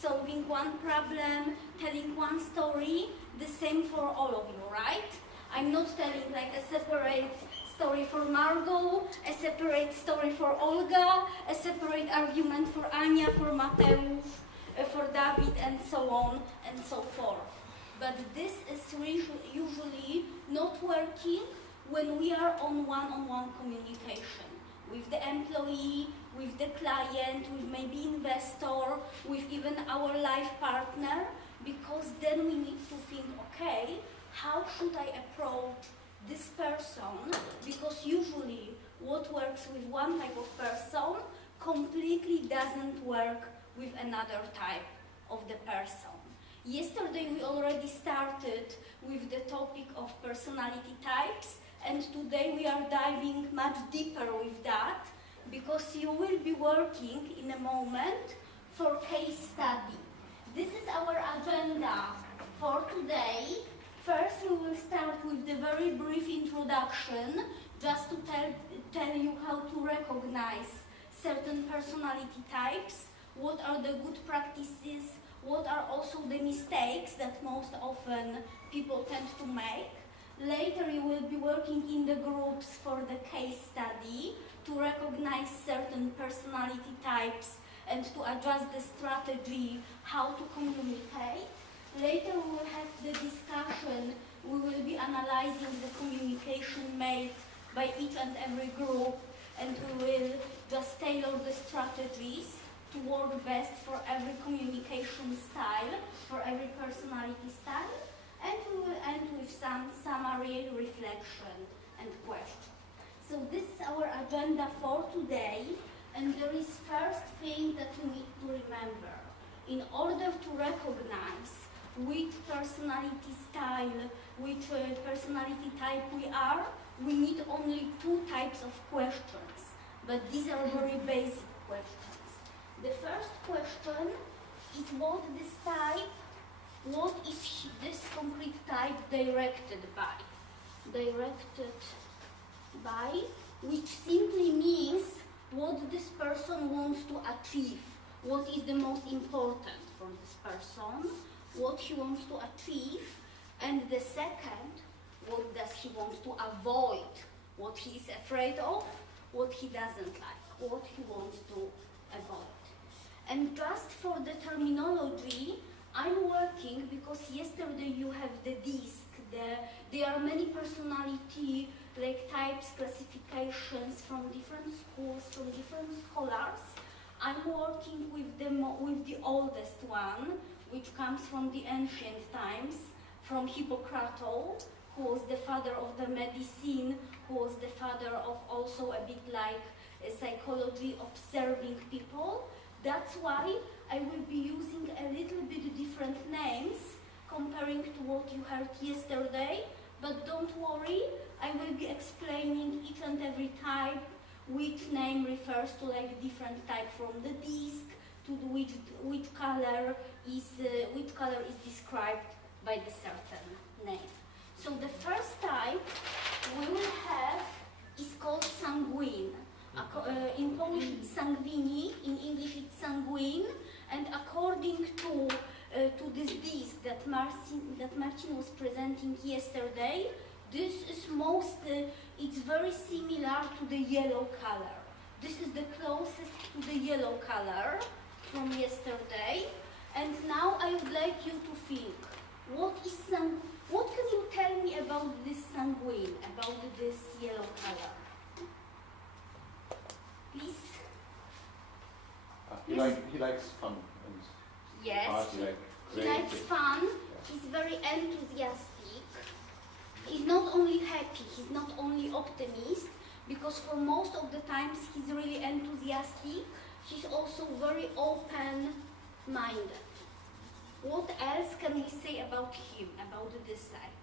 solving one problem, telling one story, the same for all of you, right? I'm not telling like a separate story for Margot, a separate story for Olga, a separate argument for Ania, for Mateusz, for David, and so on and so forth. But this is usually not working when we are on one-on-one communication with the employee, with the client, with maybe investor, with even our life partner, because then we need to think, okay, how should I approach this person? Because usually what works with one type of person completely doesn't work with another type of the person. Yesterday we already started with the topic of personality types, and today we are diving much deeper with that, because you will be working in a moment for case study. This is our agenda for today. First we will start with the very brief introduction, just to tell you how to recognize certain personality types, what are the good practices, what are also the mistakes that most often people tend to make. Later you will be working in the groups for the case study to recognize certain personality types and to adjust the strategy how to communicate. Later we will have the discussion, we will be analyzing the communication made by each and every group, and we will just tailor the strategies to work best for every communication style, for every personality style, and we will end with some summary, reflection, and question. So this is our agenda for today, and there is first thing that you need to remember. In order to recognize which personality style, which personality type we are, we need only two types of questions, but these are very basic questions. The first question is what is this concrete type directed by? Directed by, which simply means what this person wants to achieve, what is the most important for this person, what he wants to achieve, and the second, what does he want to avoid, what he is afraid of, what he doesn't like, what he wants to avoid. And just for the terminology, I'm working, because yesterday you have the disc, there are many personality like types, classifications from different schools, from different scholars. I'm working with the oldest one, which comes from the ancient times, from Hippocrates, who was the father of the medicine, who was the father of also a bit like psychology, observing people. That's why I will be using a little bit different names comparing to what you heard yesterday, but don't worry, I will be explaining each and every type, which name refers to like different type from the disc, to which color is described by the certain name. So the first type we will have is called sanguine. In Polish it's sanguini, in English it's sanguine, and according to this disc that Marcin was presenting yesterday, this is it's very similar to the yellow color. This is the closest to the yellow color from yesterday, and now I would like you to think, what can you tell me about this sanguine, about this yellow color? Please? He likes fun. And yes, party, he likes fun, he's very enthusiastic. He's not only happy, he's not only optimist, because for most of the times he's really enthusiastic, he's also very open-minded. What else can we say about him, about this type?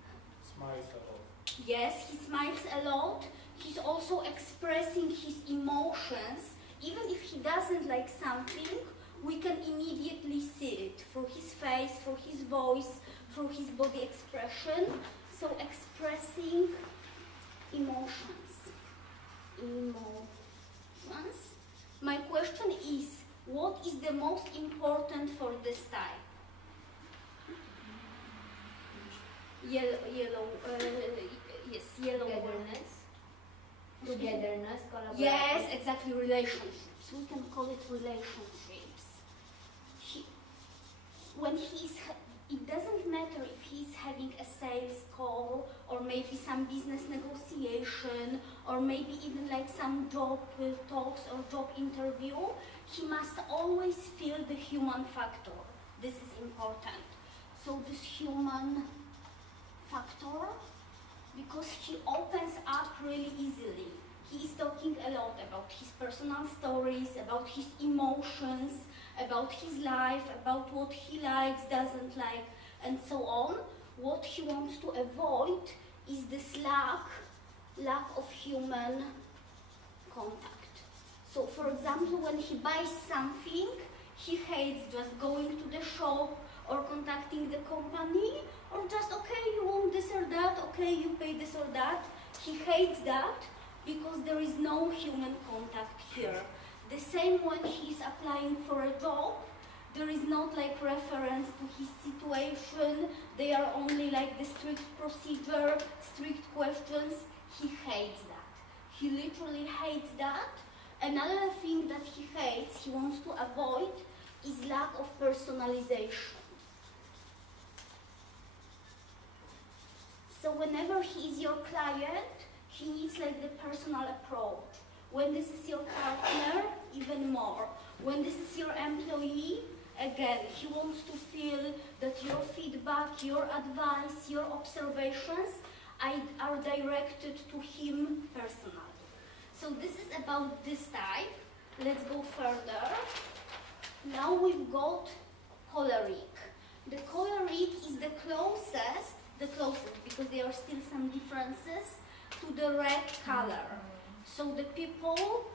Smiles a lot. Yes, he smiles a lot. He's also expressing his emotions. Even if he doesn't like something, we can immediately see it through his face, through his voice, through his body expression. So expressing emotions. My question is, what is the the most important for this type? Yellow, yes, yellow. Togetherness, collaboration. Yes, exactly, relationships. We can call it relationships. It doesn't matter if he's having a sales call or maybe some business negotiation or maybe even like some job talks or job interview, he must always feel the human factor. This is important. So this human factor, because he opens up really easily. He is talking a lot about his personal stories, about his emotions, about his life, about what he likes, doesn't like, and so on. What he wants to avoid is this lack of human contact. So, for example, when he buys something, he hates just going to the shop or contacting the company, or just, okay, you want this or that, okay, you pay this or that. He hates that because there is no human contact here. The same when he is applying for a job, there is not like reference to his situation, they are only like the strict procedure, strict questions. He hates that. He literally hates that. Another thing that he hates, he wants to avoid, is lack of personalization. So whenever he is your client, he needs like the personal approach. When this is your partner, even more. When this is your employee, again, he wants to feel that your feedback, your advice, your observations are directed to him personally. So this is about this type. Let's go further. Now we've got choleric. The choleric is the closest because there are still some differences to the red color. So the people,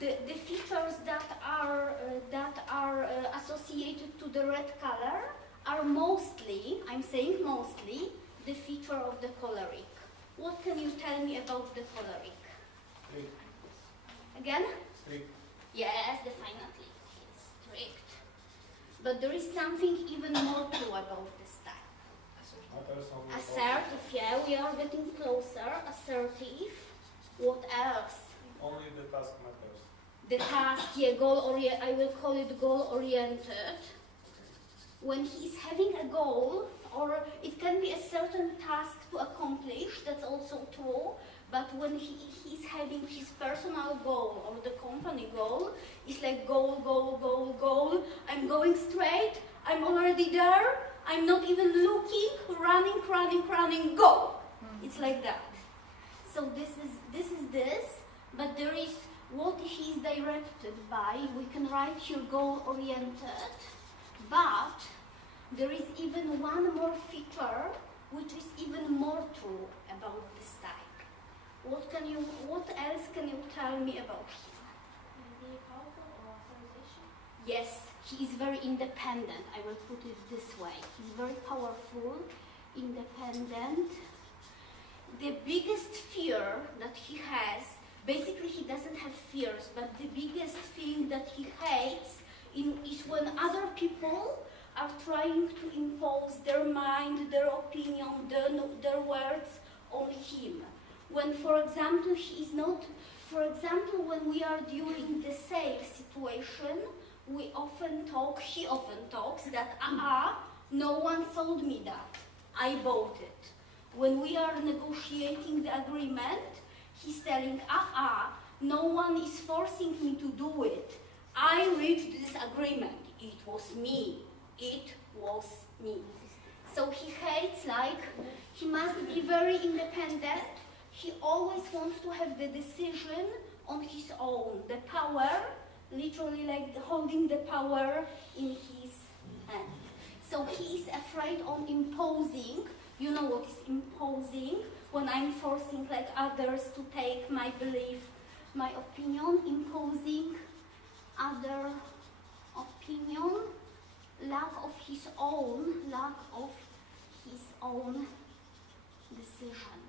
the features that are associated to the red color are mostly, I'm saying mostly, the feature of the choleric. What can you tell me about the choleric? Strict. Again? Strict. Yes, definitely. It's strict. But there is something even more true about this type. Matters only Assertive, yeah, we are getting closer. Assertive. What else? only the task matters. The task, yeah, I will call it goal-oriented. When he is having a goal, or it can be a certain task to accomplish, that's also true, but when he's having his personal goal or the company goal, it's like goal, goal, goal, goal. I'm going straight, I'm already there, I'm not even looking, running, go. It's like that. So this is this, but there is what he is directed by. We can write here goal-oriented, but there is even one more feature which is even more true about this type. What else can you tell me about him? Maybe powerful or authorization? Yes, he is very independent. I will put it this way. He's very powerful, independent. The biggest fear that he has, basically he doesn't have fears, but the biggest thing that he hates is when other people are trying to impose their mind, their opinion, their words on him. When, for example, when we are during the sales situation, he often talks that, no one sold me that, I bought it. When we are negotiating the agreement, he's telling, no one is forcing me to do it. I reached this agreement. It was me. So he hates, he must be very independent. He always wants to have the decision on his own. The power, literally holding the power in his hand. So he is afraid of imposing. You know what is imposing? When I'm forcing others to take my belief, my opinion, imposing other opinion, lack of his own decision.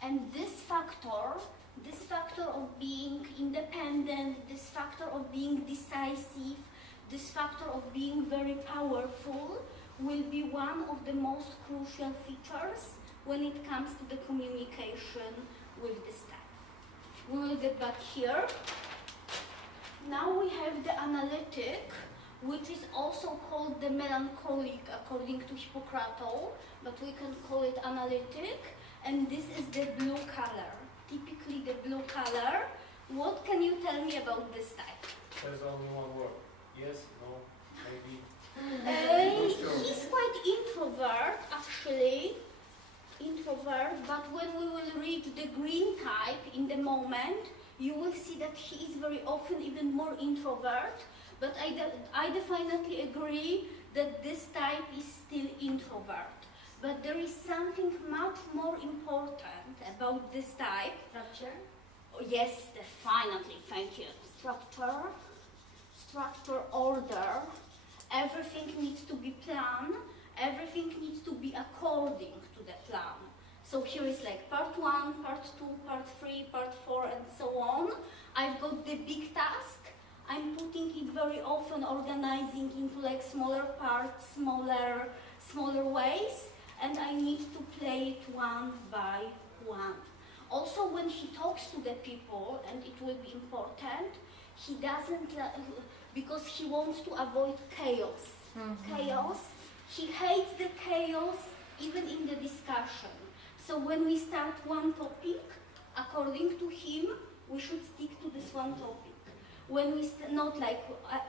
And this factor of being independent, this factor of being decisive, this factor of being very powerful will be one of the most crucial features when it comes to the communication with this type. We will get back here. Now we have the analytic, which is also called the melancholic according to Hippocrates, but we can call it analytic, and this is the blue color, typically the blue color. What can you tell me about this type? There's only one word. Yes, no, maybe. He's quite introvert, actually. Introvert, but when we will read the green type in the moment, you will see that he is very often even more introvert. But I definitely agree that this type is still introvert. But there is something much more important about this type. Structure. Oh, yes, definitely, thank you. Structure, order. Everything needs to be planned. Everything needs to be according to the plan. So here is like part 1, part 2, part 3, part 4, and so on. I've got the big task. I'm putting it very often, organizing into like smaller parts, smaller ways, and I need to play it one by one. Also, when he talks to the people, and it will be important, he doesn't, because he wants to avoid chaos. Chaos. He hates the chaos even in the discussion. So when we start one topic, according to him, we should stick to this one topic. When we not like,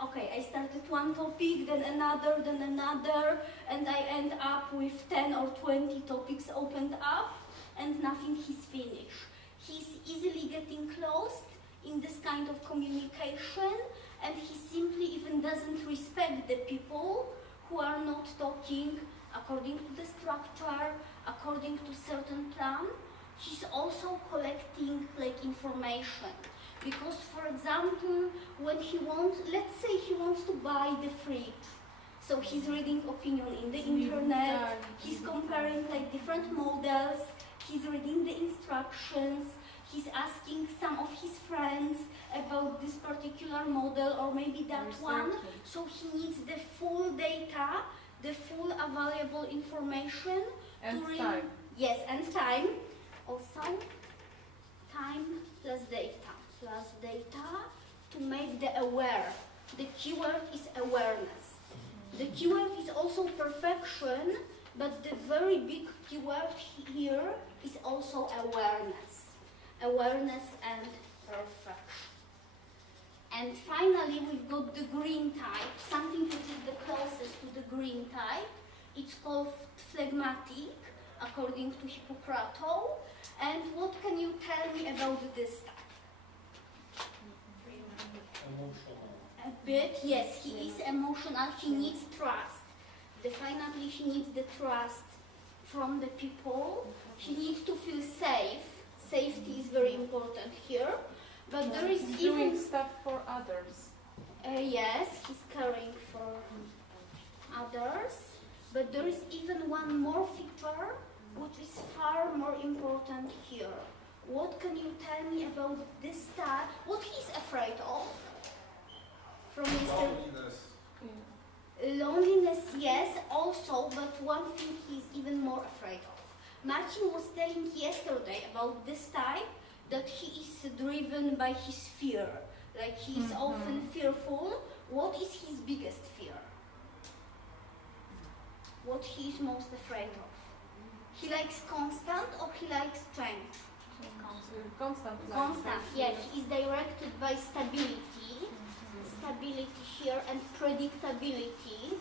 okay, I started one topic, then another, and I end up with 10 or 20 topics opened up, and nothing is finished. He's easily getting closed in this kind of communication, and he simply even doesn't respect the people who are not talking according to the structure, according to certain plan. He's also collecting like information. Because, for example, when let's say he wants to buy the fridge, so he's reading opinion in the internet, he's comparing like different models, he's reading the instructions, he's asking some of his friends about this particular model or maybe that one. So he needs the full data, the full available information. And time. Yes, and time. Also, time plus data. To make the aware. The keyword is awareness. The keyword is also perfection, but the very big keyword here is also awareness. Awareness and perfection. And finally, we've got the green type, something which is the closest to the green type. It's called phlegmatic, according to Hippocrates. And what can you tell me about this type? Emotional. A bit, yes, he is emotional, he needs trust. Definitely he needs the trust from the people. He needs to feel safe. Safety is very important here. But there is He's even... doing stuff for others. Yes, he's caring for others. But there is even one more feature which is far more important here. What can you tell me about this type? What he's afraid of? From Mr. Loneliness. Loneliness, yes, also, but one thing he's even more afraid of. Marcin was telling yesterday about this type that he is driven by his fear. Like he is often fearful. What is his biggest fear? What he is most afraid of? He likes constant or he likes change? Constant, yes. He is directed by stability. Stability here and predictability.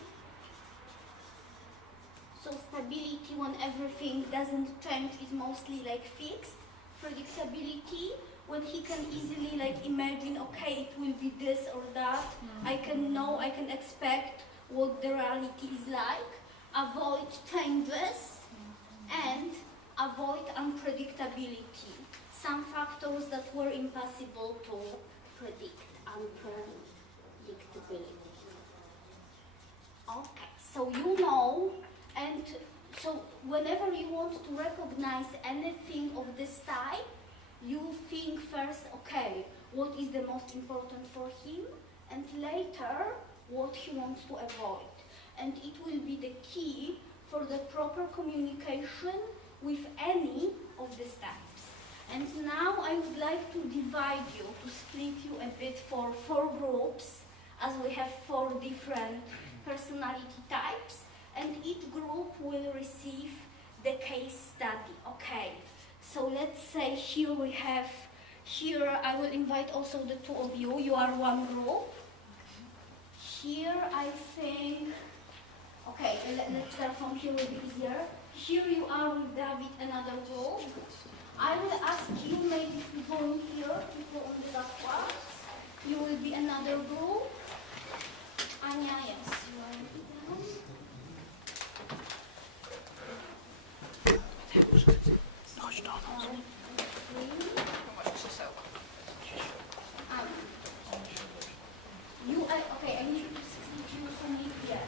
So stability when everything doesn't change is mostly like fixed. Predictability when he can easily like imagine, okay, it will be this or that. I can know, I can expect what the reality is like. Avoid changes and avoid unpredictability. Some factors that were impossible to predict. Unpredictability. Okay, so you know, and so whenever you want to recognize anything of this type, you think first, okay, what is the most important for him? And later, what he wants to avoid. And it will be the key for the proper communication with any of these types. And now I would like to divide you, to split you a bit for 4 groups, as we have 4 different personality types, and each group will receive the case study. Okay, so let's say here we have, here I will invite also the 2 of you, you are 1 group. Here I think, okay, let's start from here, will be easier. Here you are with David, another group. I will ask you maybe to volunteer, people on the last. You will be another group. Ania, yes, you are down. Okay, I need to split you from here.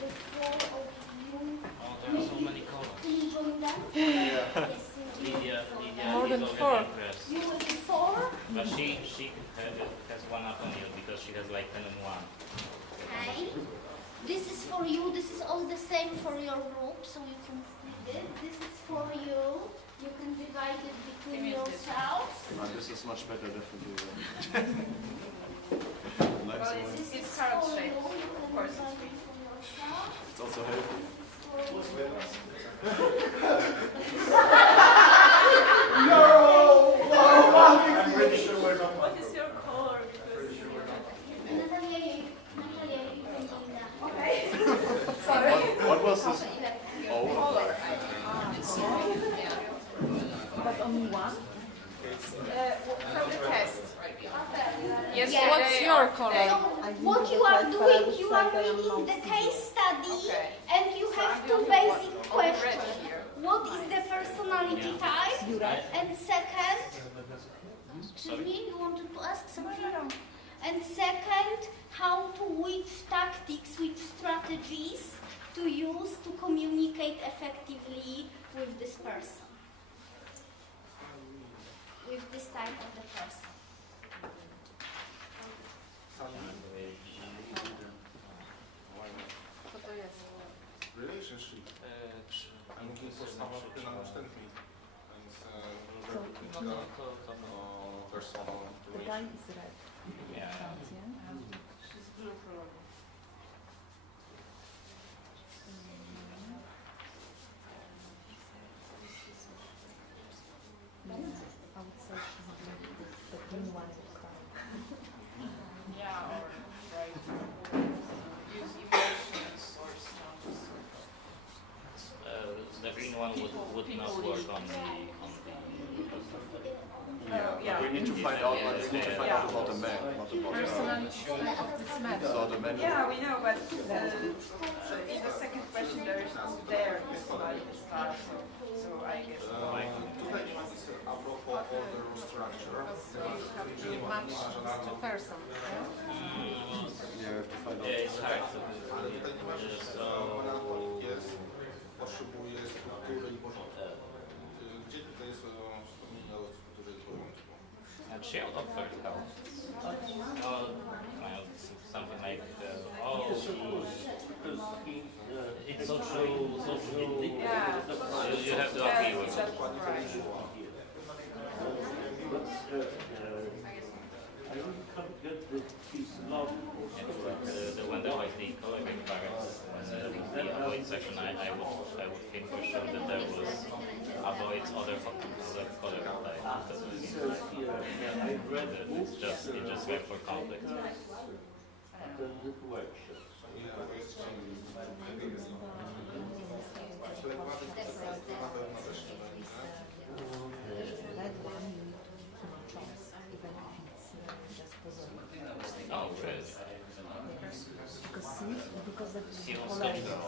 The 4 of you. Oh, there are so many colors. Can you join them? Yeah. Yes, Lydia More is than already 4. impressed. you will be 4. But she has 1 up on you because she has like 10 and 1. Okay. This is for you. This is all the same for your group, so you can split it. This is for you. You can divide it between yourselves. This is much better, definitely. Well, Nice. This it's is carrot for shaped. you. You can Of course divide it's it for yourself. It's also healthy. I'm pretty sure we're not. What is your color? Natalia, you can join them. Okay. What was this? Oh, Color. But only 1? From the test. Yes. Yeah. What's your color? So what you are doing, you are reading the case study, Okay. and you have 2 basic questions. What is the personality type? And second, excuse me, you wanted to ask something? And second, which tactics, which strategies to use to communicate effectively with this person, with this type of the person. Co to jest? Relationship. I'm looking for someone who can understand me. And No, to personal The guy relation. is red. yeah. She's blue color. I would say she's blue. The green one is crying. Yeah, or right. Use emotions or stuff. The green one would not work on the Yeah. We need to find out. We need to find out about the man, not about the Personality of this man. So the man. Yeah, we know, but in the second question there is not there personality stuff, so I guess. Tutaj jest a propos order structure. Match to person. You have to find Yeah, out. it's hard to Ale tutaj nie masz nominator jest, potrzebuje struktury i porządku. Gdzie tutaj jest wspomnienie o strukturze i porządku? And she offered help. Something like, it's so true, so true. Yeah. You have to agree with it. That's right. When there was the collective barracks, when the avoid section, I would think for sure that there was avoids other color type because it seems like it's just right for conflict. Oh, really? Because that is He was polarity such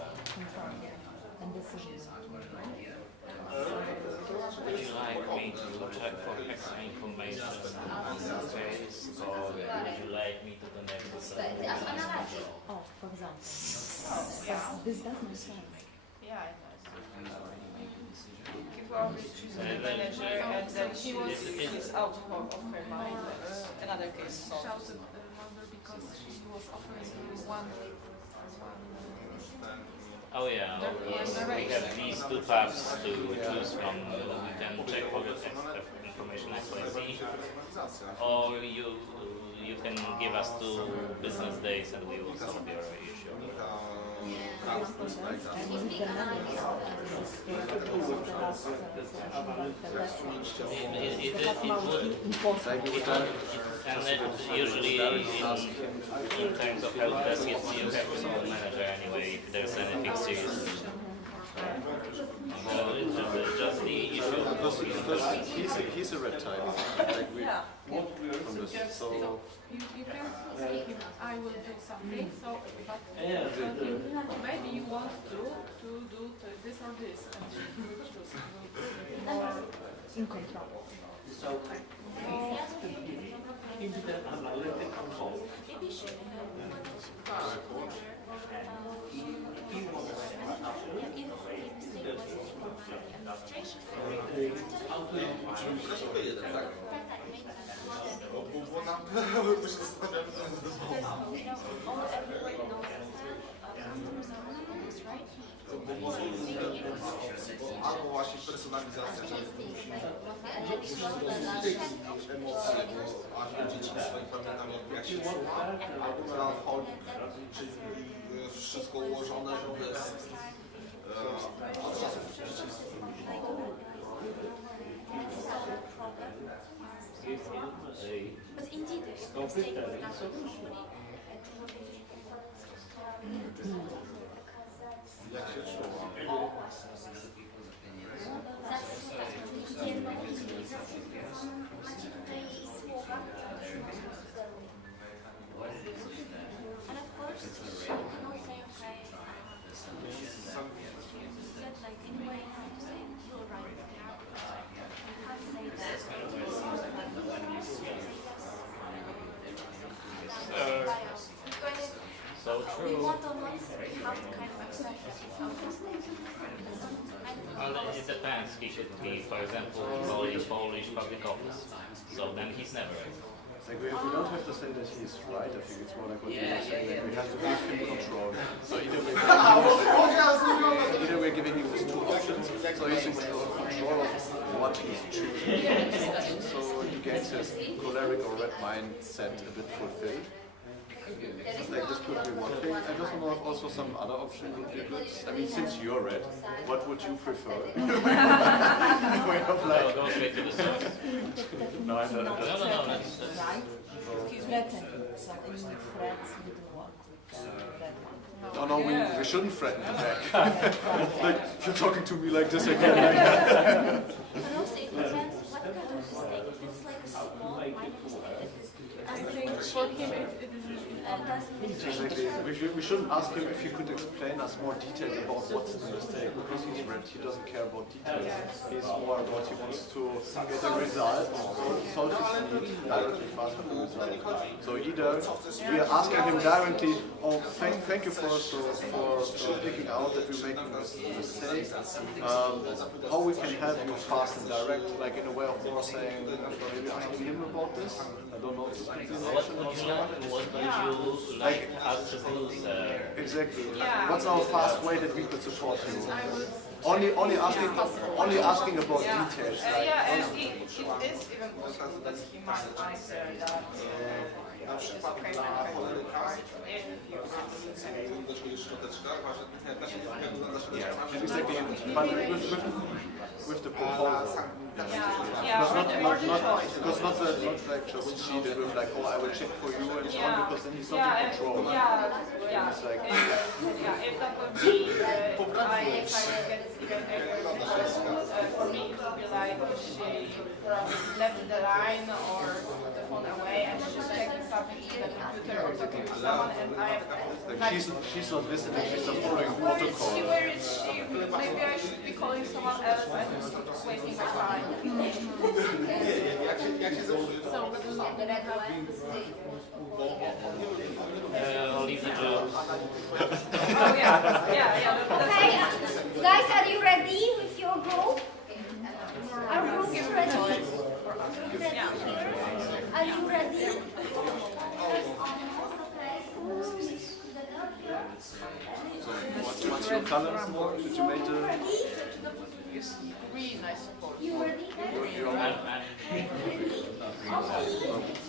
and decision. Would you like me to check for extra information on this case, or would you like me to connect with someone? Oh, for example. Yeah. This does make sense. Yeah, it does. People always choose the manager and then she is out of her mind. Another case solved. Shouted a number because she was offering you one. Oh yeah, we have these two paths to choose from. We can check for the information XYZ, or you can give us 2 business days and we will solve your issue. Usually in terms of help desk, you have some manager anyway if there's anything serious. Just the issue of Because he's a red type. Like we, from this, so You can say him, I will do something, so, but maybe you want to do this or this, and you will choose. You will be more in control. Albo właśnie personalizacja, że musimy dosyć emocje, bo aż w dzieciństwie nie pamiętam jak się czuła, albo melancholia, czyli wszystko ułożone, że jest od czasu w dzieciństwie. But indeed, a mistake was done. Jak się czuła? And of course, you cannot say, okay, said like in a way how to say you're right. You can't say that. So We true. want or not, we have to kind of accept that it's our mistake. Well, it depends. He should be, for example, Polish public office. So then he's never right. like we don't have to say that he's right. I think it's more like what you were saying. Like we have to give him control. So either we're giving him these 2 options. So he's in control of what he's choosing. So he gets his choleric or red mindset a bit fulfilled. Like this could be one thing. I just know if also some other option would be good. I mean, since you're red, what would you prefer? Way of like. Go straight to the source. No, I don't. No. That's Right? He's threatening, so any threats will work with that one. No, we shouldn't threaten him back. Like, you're talking to me like this again. But also it depends what kind of mistake. If it's like a small, minor mistake, For him, it is Exactly. We shouldn't ask him if he could explain us more details about what's the mistake, because he's red, he doesn't care about details. He's more about he wants to get a result, solve his need directly faster than the result. So either we are asking him directly, oh, thank you for picking out that we're making a mistake, how we can help you fast and direct, like in a way of more saying, maybe asking him about this. I don't know if this could be an option also. What would you like us to do, sir? Exactly. Yeah. What's our fast way that we could support you? Only asking about details. Like, Yeah, and it is even possible that he might answer that Na it's przykład okay dla for choleryka, if you want. też jest szczoteczka, nasza szczoteczka and exactly, but with the proposal. Yeah, Because not like just cheated with like, oh, I will check for you and so on, because then he's not in control. Yeah. It's like, If that would be, if I get for me it would be like if she left the line or put the phone away and she's checking something in the computer or talking to someone and like she's not listening, she's not following protocol. where is she? Maybe I should be calling someone else and just wasting my time. I'll leave the job. Oh yeah. Okay, guys, are you ready with your group? Our group is ready. Are you ready? So what's your color? Did you make the... It's green, I suppose. You ready? I'm Okay.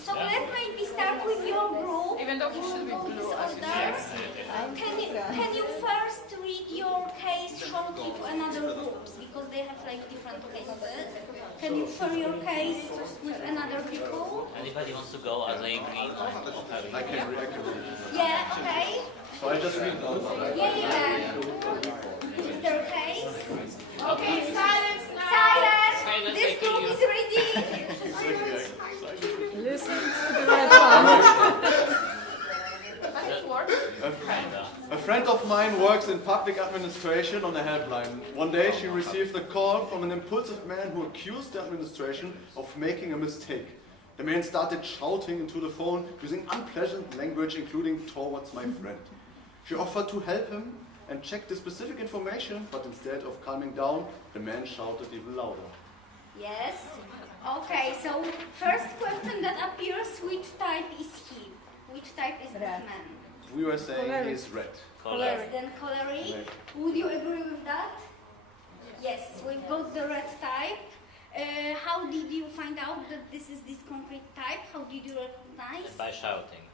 So let's maybe start with your group. Even though he should be blue, as you said. Can you first read your case shortly to another groups because they have like different cases? Can you share your case with another people? Anybody wants to go as I agree? I can read. Yeah, okay. So I just read. Yeah. Is there a case? Okay, silence now. Silence! This group is ready. Listen to the red one. Does it work? A friend of mine works in public administration on a helpline. One day she received a call from an impulsive man who accused the administration of making a mistake. The man started shouting into the phone using unpleasant language, including towards my friend. She offered to help him and check the specific information, but instead of calming down, the man shouted even louder. Yes. Okay, so first question that appears, which type is he? Which type is this man? We were saying Choleric. he's red. Yes, then choleric. Red. Would you agree with that? Yes, we've got the red type. How did you find out that this is this concrete type? How did you recognize? By shouting.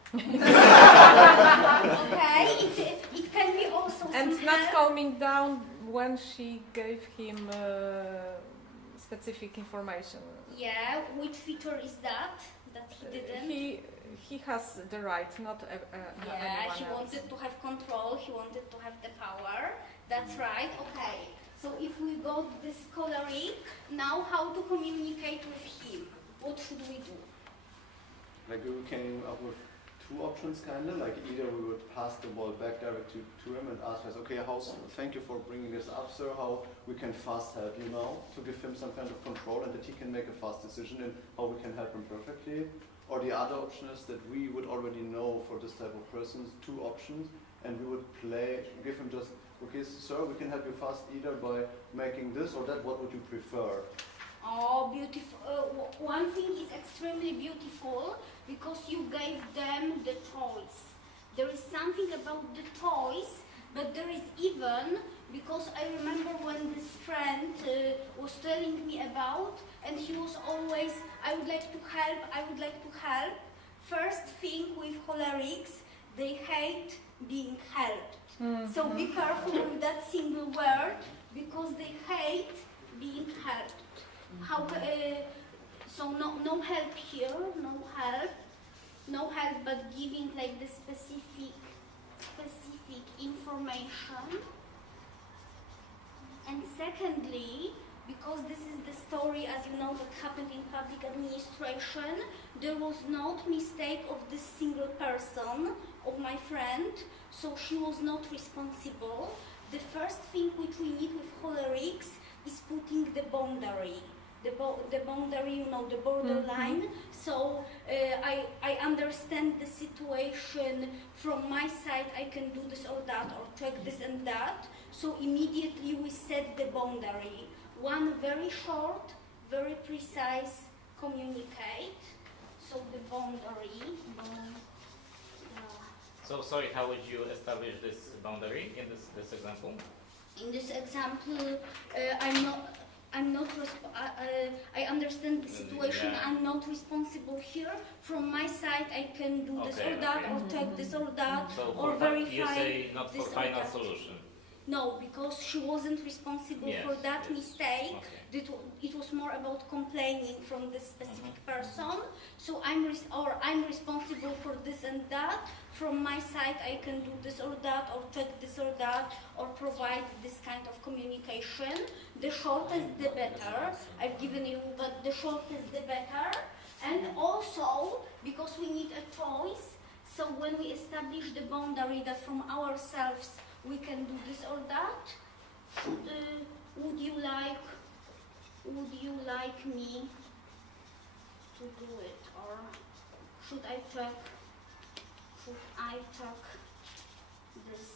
Okay, it can be also And some not help. calming down when she gave him specific information. Yeah, which feature is that? That he didn't? He has the right, not Yeah, anyone he else. wanted to have control, he wanted to have the power. That's right, okay. So if we got this choleric, now how to communicate with him? What should we do? Like we came up with two options, kind of. Like either we would pass the ball back directly to him and ask us, okay, thank you for bringing this up, sir. How we can fast help you now to give him some kind of control and that he can make a fast decision in how we can help him perfectly. Or the other option is that we would already know for this type of persons two options, and we would give him just, okay, sir, we can help you fast either by making this or that. What would you prefer? Oh, beautiful. One thing is extremely beautiful because you gave them the choice. There is something about the choice, but there is even, because I remember when this friend was telling me about, and he was always, I would like to help, I would like to help. First thing with cholerics, they hate being helped. So be careful with that single word because they hate being helped. So no help here, no help, but giving like the specific information. And secondly, because this is the story, as you know, that happened in public administration, there was not mistake of this single person, of my friend, so she was not responsible. The first thing which we need with cholerics is putting the boundary. The boundary, you know, the borderline. So I understand the situation from my side, I can do this or that, or check this and that. So immediately we set the boundary. One very short, very precise communicate. So the boundary. So sorry, how would you establish this boundary in this example? In this example, I understand the situation. Yeah. I'm not responsible here. From my side, I can do this Okay, or that, okay. or check this or that, So or verify. you say not this for or final that. solution. No, because she wasn't responsible Yes, for that yes. mistake. Okay. It was more about complaining from this specific person. So I'm responsible for this and that. From my side, I can do this or that, or check this or that, or provide this kind of communication. The shortest, the better. I've given you, but the shortest, the better. And also, because we need a choice, so when we establish the boundary that from ourselves we can do this or that, would you like me to do it, or should I check this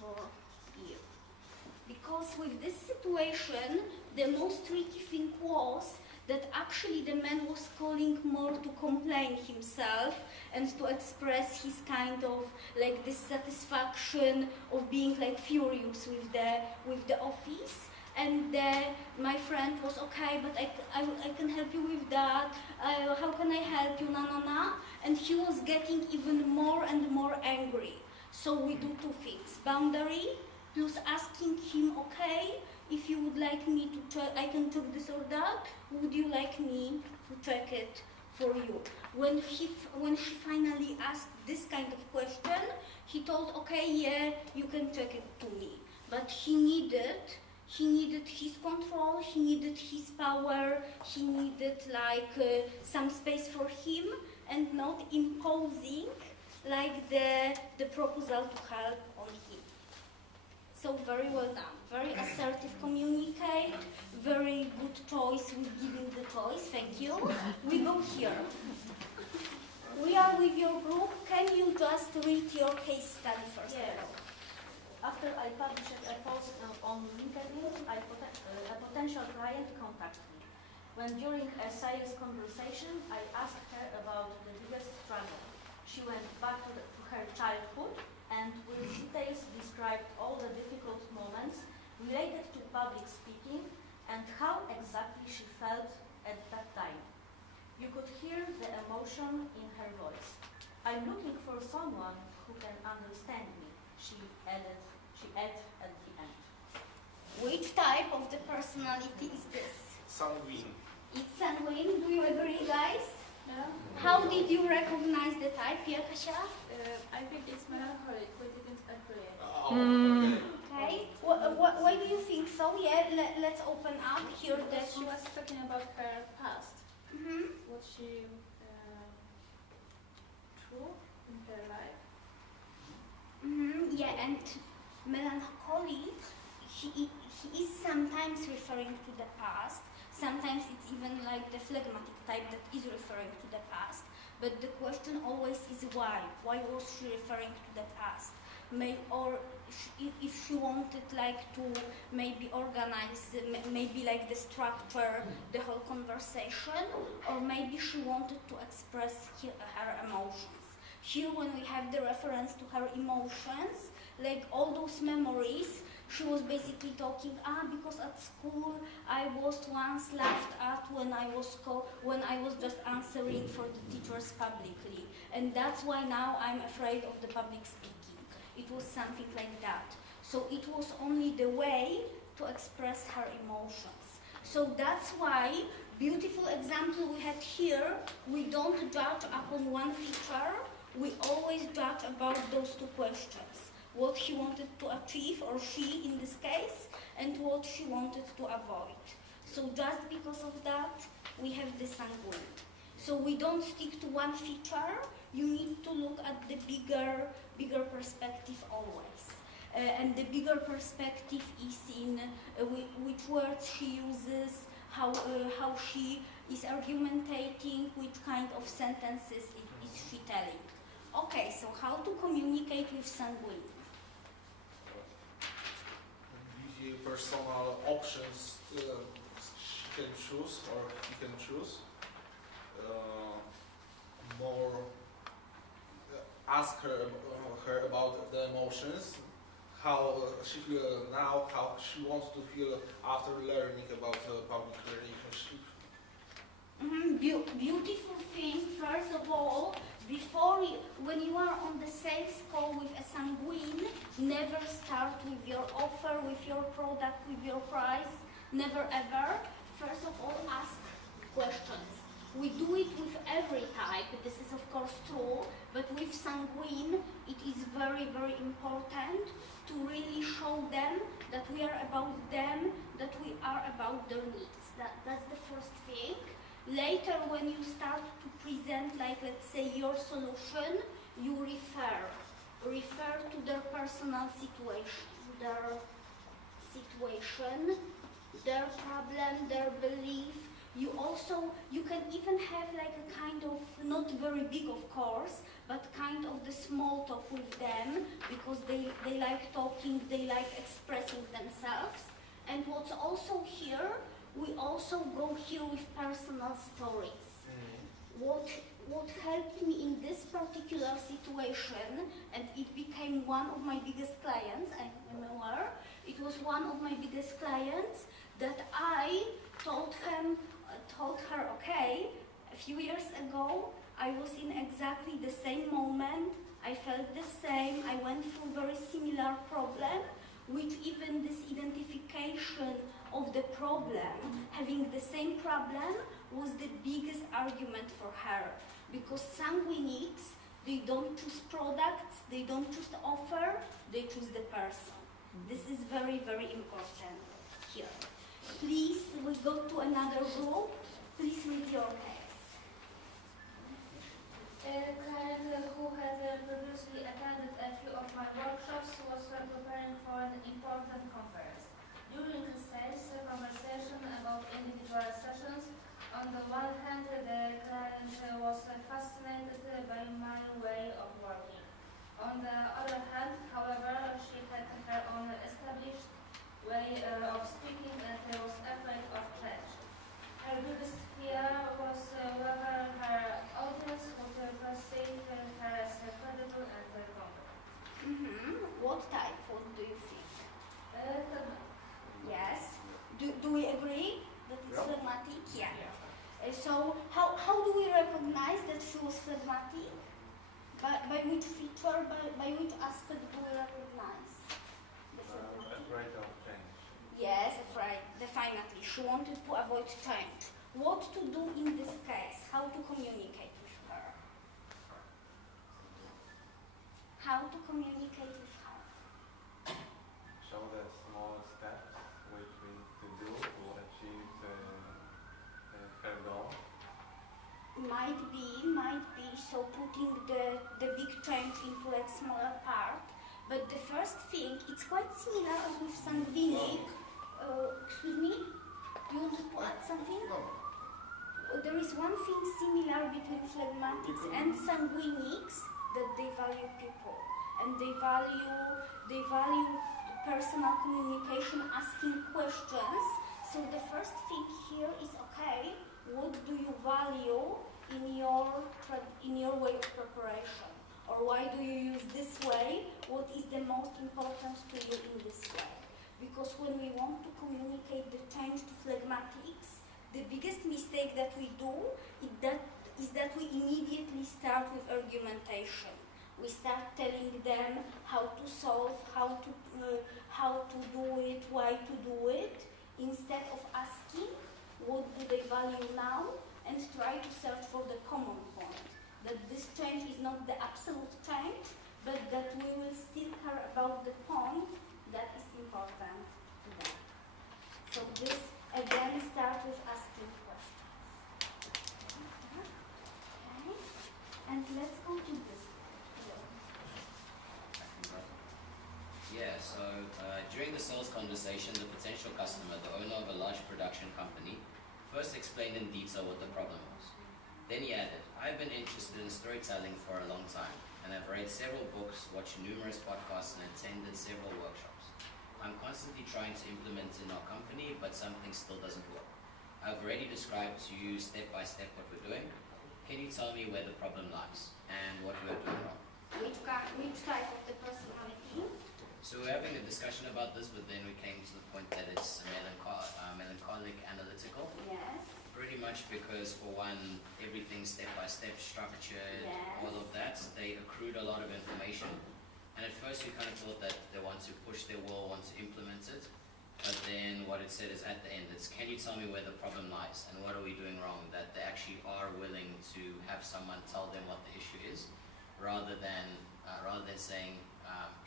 for you? Because with this situation, the most tricky thing was that actually the man was calling more to complain himself and to express his kind of like dissatisfaction of being like furious with the office. And my friend was okay, but I can help you with that. How can I help you? Na. And he was getting even more and more angry. So we do two things: boundary, plus asking him, okay, if you would like me to check, I can check this or that. Would you like me to check it for you? When she finally asked this kind of question, he told, okay, yeah, you can check it to me. But he needed his control, he needed his power, he needed like some space for him and not imposing like the proposal to help on him. So very well done. Very assertive communicate, very good choice with giving the choice, thank you. We go here. We are with your group. Can you just read your case study first? Yes. After I published a post on LinkedIn, a potential client contacted me. When during a sales conversation, I asked her about the biggest struggle. She went back to her childhood and with details described all the difficult moments related to public speaking and how exactly she felt at that time. You could hear the emotion in her voice. I'm looking for someone who can understand me, she added at the end. Which type of the personality is this? Sanguine. It's sanguine. Do you agree, guys? Yeah. How did you recognize the type, Pia Kasia? I think it's melancholic. We didn't agree. Oh, okay. Okay. Why do you think so? Yeah, let's open up here. She was talking about her past, what she through in her life. Yeah, and melancholy, he is sometimes referring to the past. Sometimes it's even like the phlegmatic type that is referring to the past. But the question always is why? Why was she referring to the past? If she wanted like to maybe organize, maybe like the structure, the whole conversation, or maybe she wanted to express her emotions. Here when we have the reference to her emotions, like all those memories, she was basically talking, because at school I was once laughed at when I was just answering for the teachers publicly. And that's why now I'm afraid of the public speaking. It was something like that. So it was only the way to express her emotions. So that's why, beautiful example we had here, we don't judge upon one feature, we always judge about those two questions. What he wanted to achieve, or she in this case, and what she wanted to avoid. So just because of that, we have the sanguine. So we don't stick to one feature, you need to look at the bigger perspective always. And the bigger perspective is in which words she uses, how she is argumentating, which kind of sentences is she telling. Okay, so how to communicate with sanguine? The personal options she can choose or he can choose. More ask her about the emotions, how she feels now, how she wants to feel after learning about public relationship. Beautiful thing, first of all, when you are on the sales call with a sanguine, never start with your offer, with your product, with your price, never ever. First of all, ask questions. We do it with every type, this is of course true, but with sanguine, it is very, very important to really show them that we are about them, that we are about their needs. That's the first thing. Later, when you start to present, like let's say your solution, you refer to their personal situation, their problem, their belief. You can even have like a kind of, not very big of course, but kind of the small talk with them, because they like talking, they like expressing themselves. And what's also here, we also go here with personal stories. What helped me in this particular situation, and it became one of my biggest clients, I am aware, it was one of my biggest clients that I told her, okay, a few years ago, I was in exactly the same moment, I felt the same, I went through very similar problem, with even this identification of the problem, having the same problem, was the biggest argument for her. Because sanguinics, they don't choose products, they don't choose the offer, they choose the person. This is very, very important here. Please, we go to another group. Please read your case. A client who had previously attended a few of my workshops was preparing for an important conference. During the sales conversation about individual sessions, on the one hand, the client was fascinated by my way of working. On the other hand, however, she had her own established way of speaking and was afraid of change. Her biggest fear was whether her audience would perceive her as credible and competent. What type? What do you think? Yes. Do we agree that it's phlegmatic? Yeah. So how do we recognize that she was phlegmatic? By which feature, by which aspect do we recognize the phlegmatic? Afraid of change. Yes, afraid, definitely. She wanted to avoid change. What to do in this case? How to communicate with her? How to communicate with her? Show the small steps which we need to do to achieve her goal. Might be, so putting the big change into a smaller part. But the first thing, it's quite similar as with sanguinic. Excuse me? You want to add something? There is one thing similar between phlegmatics and sanguinics, that they value people. And they value personal communication, asking questions. So the first thing here is, okay, what do you value in your way of preparation? Or why do you use this way? What is the most important to you in this way? Because when we want to communicate the change to phlegmatics, the biggest mistake that we do is that we immediately start with argumentation. We start telling them how to solve, how to do it, why to do it, instead of asking what do they value now, and try to search for the common point. That this change is not the absolute change, but that we will still care about the point that is important to them. So this again starts with asking questions. Okay, and let's go to this. Yeah, so during the sales conversation, the potential customer, the owner of a large production company, first explained in detail what the problem was. Then he added, I've been interested in storytelling for a long time, and I've read several books, watched numerous podcasts, and attended several workshops. I'm constantly trying to implement in our company, but something still doesn't work. I've already described to you step by step what we're doing. Can you tell me where the problem lies and what we're doing wrong? Which type of the personality? So we're having a discussion about this, but then we came to the point that it's melancholic analytical. Yes. Pretty much because, for one, everything's step by step structured, Yes. all of that. They accrued a lot of information. And at first we kind of thought that they want to push their will, want to implement it. But then what it said is at the end, it's can you tell me where the problem lies and what are we doing wrong? That they actually are willing to have someone tell them what the issue is, rather than saying,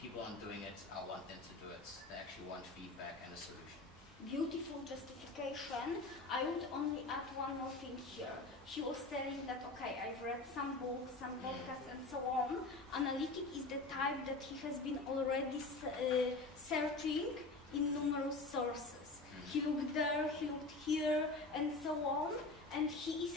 people aren't doing it, I want them to do it. They actually want feedback and a solution. Beautiful justification. I would only add one more thing here. He was telling that, okay, I've read some books, some podcasts, and so on. Analytic is the type that he has been already searching in numerous sources. He looked there, he looked here, and so on. And he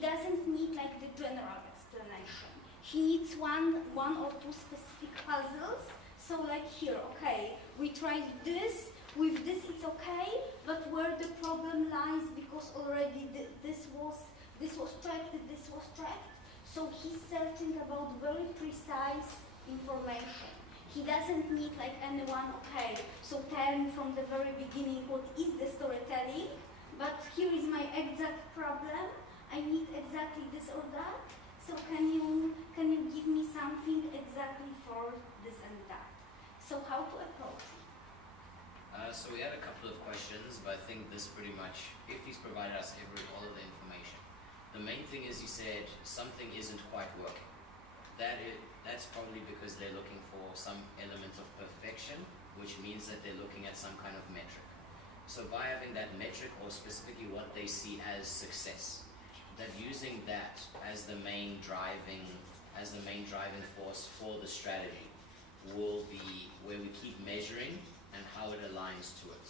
doesn't need like the general explanation. He needs one or two specific puzzles. So like here, okay, we tried this, With this it's okay, but where the problem lies, because already this was tracked, so he's searching about very precise information. He doesn't need like anyone, okay, so tell me from the very beginning what is the storytelling, but here is my exact problem, I need exactly this or that, so can you give me something exactly for this and that? So how to approach it? So we had a couple of questions, but I think this pretty much, if he's provided us all of the information. The main thing is he said something isn't quite working. That's probably because they're looking for some element of perfection, which means that they're looking at some kind of metric. So by having that metric, or specifically what they see as success, that using that as the main driving force for the strategy will be where we keep measuring and how it aligns to it.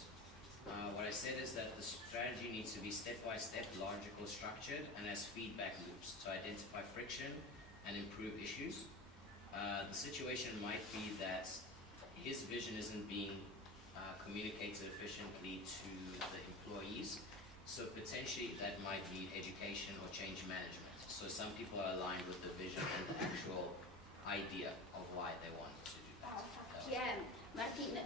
What I said is that the strategy needs to be step-by-step, logical, structured, and has feedback loops to identify friction and improve issues. The situation might be that his vision isn't being communicated efficiently to the employees, so potentially that might need education or change management. So some people are aligned with the vision and the actual idea of why they want to do that. Yeah, Martin,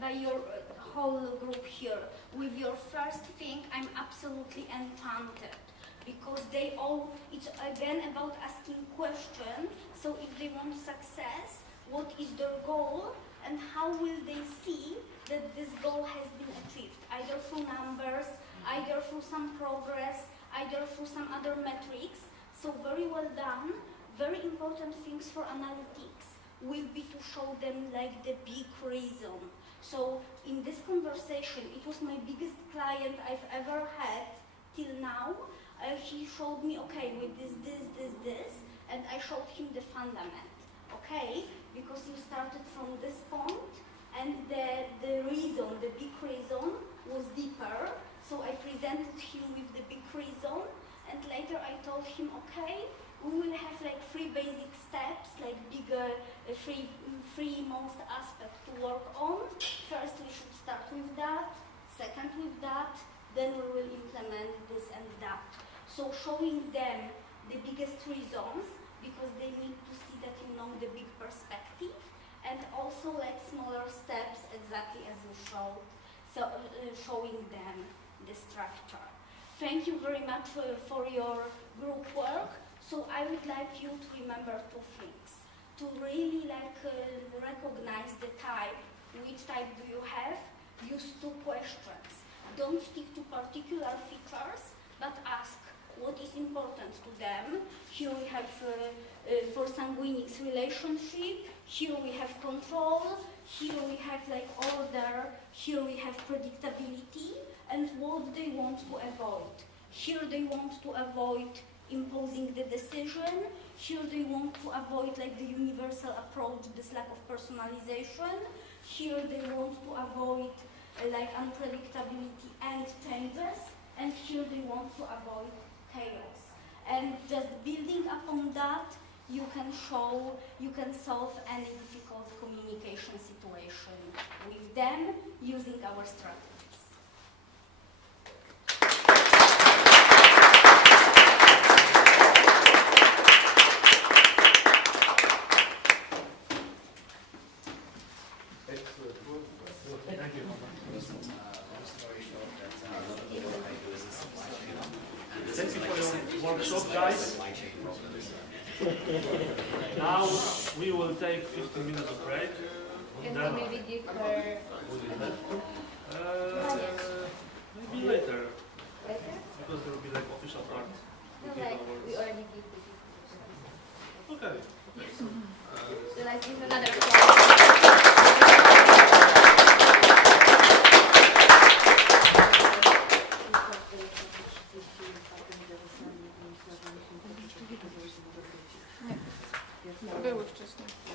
by your whole group here, with your first thing, I'm absolutely enchanted, because they all, it's again about asking questions. So if they want success, what is their goal, and how will they see that this goal has been achieved, either through numbers, either through some progress, either through some other metrics. So very well done. Very important things for analytics will be to show them like the big reason. So in this conversation, it was my biggest client I've ever had till now. He showed me, okay, with this, and I showed him the fundament, okay? Because you started from this point, and the reason, the big reason, was deeper. So I presented him with the big reason, and later I told him, okay, we will have like 3 basic steps, like bigger, three most aspects to work on. First, we should start with that. Second, with that. Then we will implement this and that. So showing them the biggest reasons, because they need to see that you know the big perspective, and also like smaller steps, exactly as you showed. So showing them the structure. Thank you very much for your group work. So I would like you to remember 2 things. To really like recognize the type, which type do you have, use 2 questions. Don't stick to particular features, but ask what is important to them. Here we have for sanguinics relationship, here we have control, here we have like order, here we have predictability, and what they want to avoid. Here they want to avoid imposing the decision. Here they want to avoid like the universal approach, this lack of personalization. Here they want to avoid like unpredictability and changes. And here they want to avoid chaos. And just building upon that, you can solve any difficult communication situation with them using our strategies. Thank you for your workshop, guys. Now we will take 15 minutes of break. Can we maybe give her... Maybe later. Later? Because there will be like official part. No, like we already give the gift. Okay. So let's give another applause. Były wcześniej. O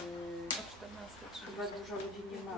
14:30. Chyba dużo ludzi nie ma,